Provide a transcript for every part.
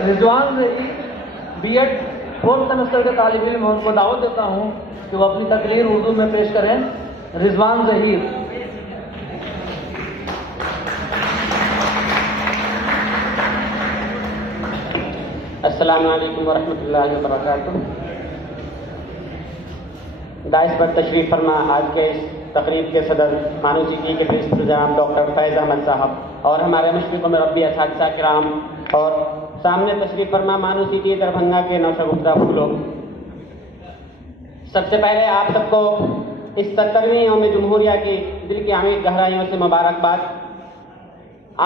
رضوان Zaheer B.Ed 4th semester کے طالب علم ہیں، ان کو دعوت دیتا ہوں کہ وہ اپنی تقریر اردو میں پیش کریں. رضوان ظہیر. السلام علیکم ورحمۃ اللہ وبرکاتہ. داعث پر تشریف فرما آج کے اس تقریب کے صدر مانوسیٹی کے پرنسپل جناب ڈاکٹر فیض احمد صاحب اور ہمارے مشرق و مربی اساتذہ کرام اور سامنے تشریف فرما مانوسیٹی دربھنگا کے نوشگفتہ پھولوں. سب سے پہلے آپ سب کو اس 70ویں یوم جمہوریہ کی دل کی عمیق گہرائیوں سے مبارکباد.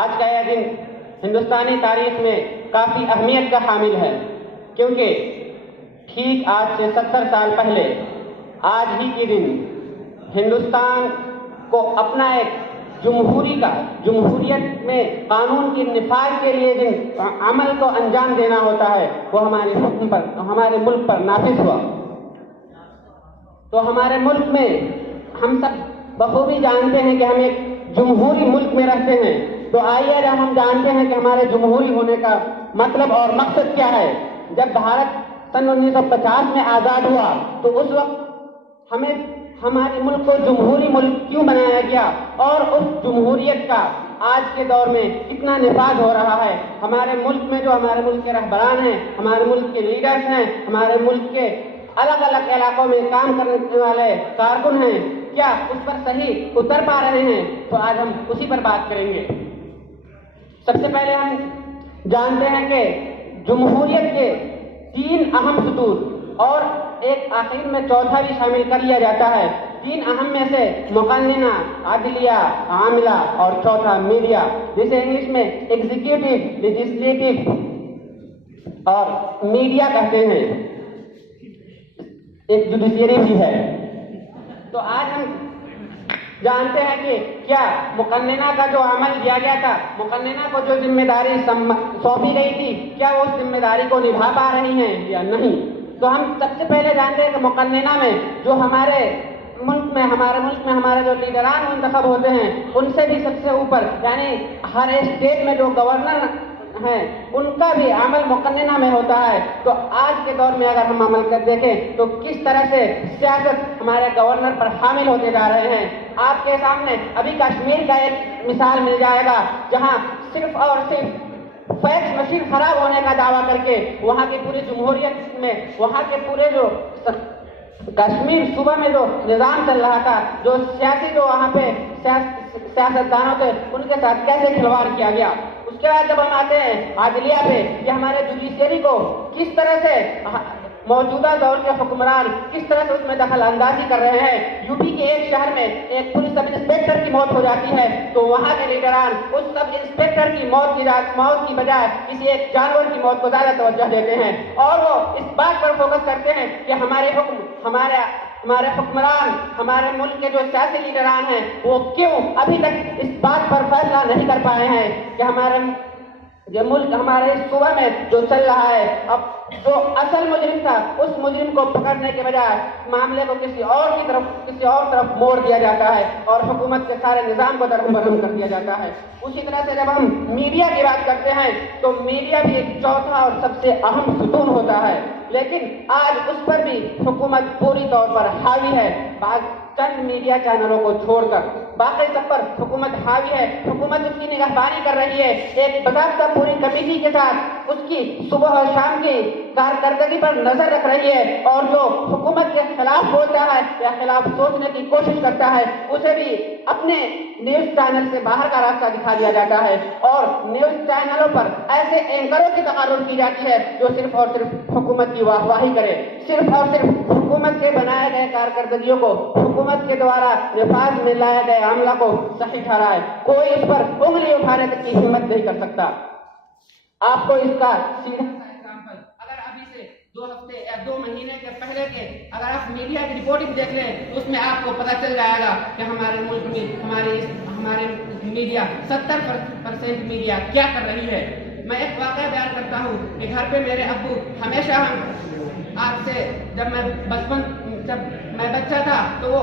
آج کا یہ دن ہندوستانی تاریخ میں کافی اہمیت کا حامل ہے، کیونکہ ٹھیک آج سے 70 سال پہلے آج ہی کے دن ہندوستان کو اپنا ایک جمہوریت میں قانون کی نفاذ کے لیے جن عمل کو انجام دینا ہوتا ہے وہ ہمارے حکم پر، ہمارے ملک پر نافذ ہوا. تو ہمارے ملک میں ہم سب بخوبی جانتے ہیں کہ ہم ایک جمہوری ملک میں رہتے ہیں. تو آئیے جب ہم جانتے ہیں کہ ہمارے جمہوری ہونے کا مطلب اور مقصد کیا ہے. جب بھارت سن 1950 میں آزاد ہوا تو اس وقت ہمارے ملک کو جمہوری ملک کیوں بنایا گیا اور اس جمہوریت کا آج کے دور میں کتنا نفاذ ہو رہا ہے. ہمارے ملک میں جو ہمارے ملک کے رہبران ہیں، ہمارے ملک کے لیڈرز ہیں، ہمارے ملک کے الگ الگ علاقوں میں کام کرنے والے کارکن ہیں، کیا اس پر صحیح اتر پا رہے ہیں؟ تو آج ہم اسی پر بات کریں گے. سب سے پہلے ہم جانتے ہیں کہ جمہوریت کے 3 اہم ستون اور ایک آخر میں چوتھا بھی شامل کر لیا جاتا ہے. 3 اہم میں سے مقننہ، عدلیہ، عاملہ اور چوتھا میڈیا، جسے انگلش میں ایگزیکٹو، لیجسلیٹو اور میڈیا کہتے ہیں. ایک جوڈیشری بھی ہے. تو آج ہم جانتے ہیں کہ کیا مقننہ کا جو عمل دیا گیا تھا، مقننہ کو جو ذمہ داری سونپی گئی تھی، کیا وہ اس ذمہ داری کو نبھا پا رہی ہیں یا نہیں. تو ہم سب سے پہلے جانتے ہیں کہ مقننہ میں جو ہمارے ملک میں ہمارے جو لیڈران منتخب ہوتے ہیں، ان سے بھی سب سے اوپر یعنی ہر اسٹیٹ میں جو گورنر ہیں ان کا بھی عمل مقننہ میں ہوتا ہے. تو آج کے دور میں اگر ہم عمل کر دیکھیں تو کس طرح سے سیاست ہمارے گورنر پر حامل ہوتے جا رہے ہیں. آپ کے سامنے ابھی کشمیر کا ایک مثال مل جائے گا، جہاں صرف اور صرف فیکس مشین خراب ہونے کا دعویٰ کر کے وہاں کی پوری جمہوریت میں، وہاں کے پورے جو کشمیر صوبہ میں جو نظام چل رہا تھا، جو سیاسی جو وہاں پہ سیاستدانوں تھے، ان کے ساتھ کیسے کھلواڑ کیا گیا. اس کے بعد جب ہم آتے ہیں عدلیہ پہ، کہ ہمارے جوڈیشری کو کس طرح سے موجودہ دور کے حکمران کس طرح سے اس میں دخل اندازی کر رہے ہیں. یو پی کے ایک شہر میں ایک پولیس سب انسپیکٹر کی موت ہو جاتی ہے تو وہاں کے لیڈران اس سب انسپیکٹر کی موت کی بجائے کسی ایک جانور کی موت کو زیادہ توجہ دیتے ہیں، اور وہ اس بات پر فوکس کرتے ہیں کہ ہمارے حکمران، ہمارے ملک کے جو سیاسی لیڈران ہیں وہ کیوں ابھی تک اس بات پر فیصلہ نہیں کر پائے ہیں کہ ہمارے ملک، ہمارے اس صوبہ میں جو چل رہا ہے، اب جو اصل مجرم تھا اس مجرم کو پکڑنے کے بجائے معاملے کو کسی اور طرف موڑ دیا جاتا ہے اور حکومت کے سارے نظام کو درہم کر دیا جاتا ہے. اسی طرح سے جب ہم میڈیا کی بات کرتے ہیں تو میڈیا بھی ایک چوتھا اور سب سے اہم ستون ہوتا ہے، لیکن آج اس پر بھی حکومت پوری طور پر حاوی ہے. چند میڈیا چینلوں کو چھوڑ کر باقی سب پر حکومت حاوی ہے. حکومت اس کی نگہبانی کر رہی ہے، ایک باضابطہ پوری کمیٹی کے ساتھ اس کی صبح اور شام کی کارکردگی پر نظر رکھ رہی ہے، اور جو حکومت کے خلاف بولتا ہے یا خلاف سوچنے کی کوشش کرتا ہے اسے بھی اپنے نیوز چینل سے باہر کا راستہ دکھا دیا جاتا ہے، اور نیوز چینلوں پر ایسے اینکروں کی تقرر کی جاتی ہے جو صرف اور صرف حکومت کی واہواہی کرے، صرف اور صرف حکومت کے بنائے گئے کارکردگیوں کو، حکومت کے دوارا نفاذ میں لائے گئے عملہ کو صحیح ٹھہرائے. کوئی اس پر انگلی اٹھانے تک کی ہمت نہیں کر سکتا. آپ کو اس کا سیدھا ایگزامپل اگر ابھی سے 2 ہفتے یا 2 مہینے کے پہلے کے اگر آپ میڈیا کی رپورٹنگ دیکھ لیں تو اس میں آپ کو پتہ چل جائے گا کہ ہمارے ملک میں ہمارے میڈیا 70% میڈیا کیا کر رہی ہے. میں ایک واقعہ بیان کرتا ہوں کہ گھر پہ میرے ابو ہمیشہ آپ سے جب میں بچہ تھا تو وہ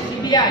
CBI,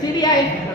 CBI